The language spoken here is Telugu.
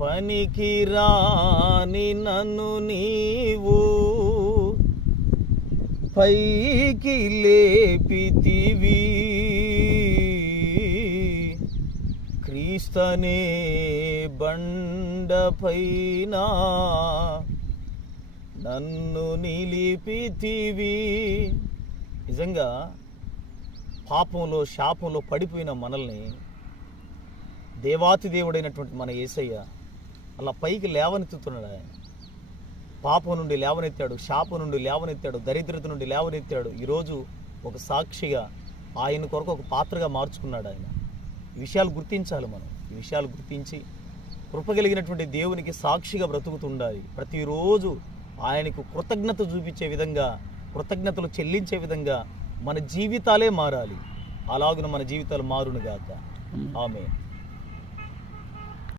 పనికి రాని నన్ను నీవు పైకి లేపితివి, క్రీస్తనే బండపైన నన్ను నిలిపితివి. నిజంగా పాపంలో శాపంలో పడిపోయిన మనల్ని దేవాతి దేవుడైనటువంటి మన యేసయ్య అలా పైకి లేవనెత్తుతున్నాడు. ఆయన పాపం నుండి లేవనెత్తాడు, శాపం నుండి లేవనెత్తాడు, దరిద్రత నుండి లేవనెత్తాడు. ఈరోజు ఒక సాక్షిగా ఆయన కొరకు ఒక పాత్రగా మార్చుకున్నాడు ఆయన. ఈ విషయాలు గుర్తించాలి మనం. ఈ విషయాలు గుర్తించి కృపగలిగినటువంటి దేవునికి సాక్షిగా బ్రతుకుతుండాలి. ప్రతిరోజు ఆయనకు కృతజ్ఞత చూపించే విధంగా, కృతజ్ఞతలు చెల్లించే విధంగా మన జీవితాలే మారాలి. అలాగున మన జీవితాలు మారునుగాక. ఆమేన్.